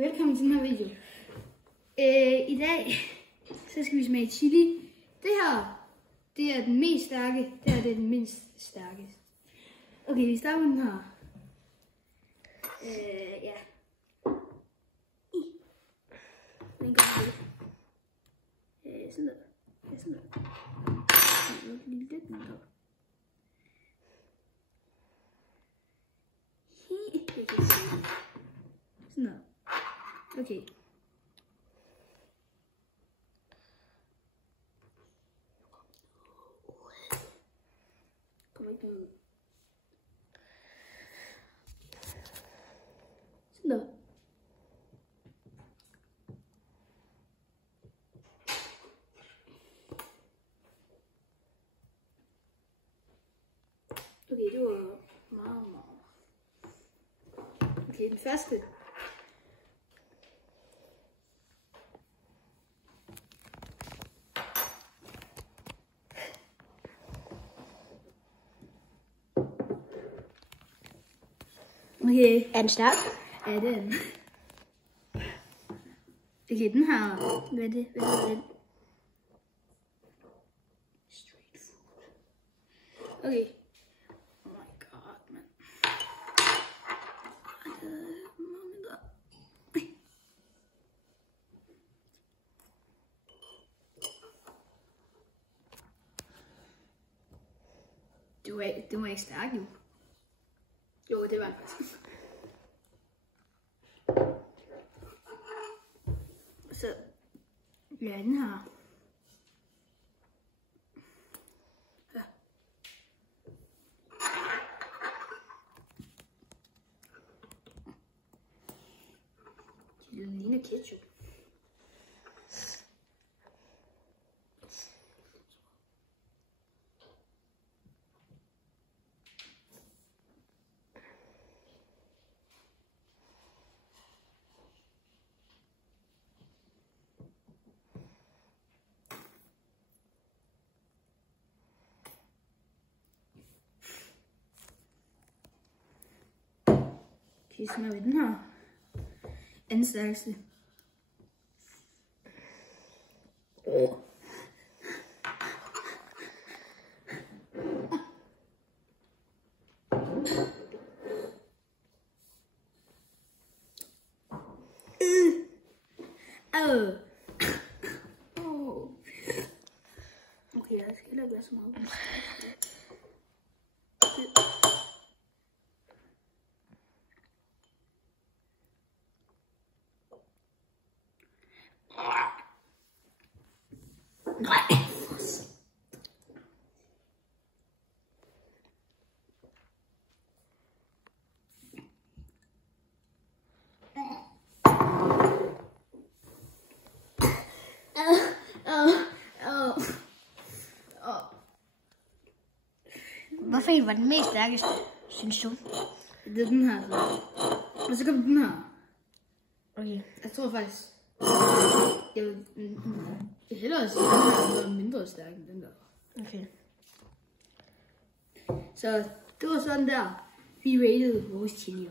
Velkommen til den her video. I dag så skal vi smage chili. Det her, det er den mest stærke. Det her det er den mindst stærke. Okay, vi starter med den her. Ja. Den går lidt. Sådan der. Ja, sådan der. Lidt mindre. Sådan der. Okay. Kommer ikke noget ud. Sådan der. Okay, det var meget. Okay, den første. Okay. Er den stærk? Ja, det er den. Okay, den her. Hvad er det? Hvad er den? Street food. Okay. Oh my god, man. Det var ikke stærkt, jo. Jo, det var det faktisk. Så, ja, den her. Ja. Det ligner ketchup. Okay, så smager vi den her. Anden stærkeste. Okay, jeg skal heller ikke være så meget. Hvorfor en var den mest stærkeste, synes du? Det er den her. Og så kommer den her. Okay. Jeg tror faktisk, jeg vil hellere sige, at den her er mindre stærk end den der. Okay. Så det var sådan der, vi rated vores chili.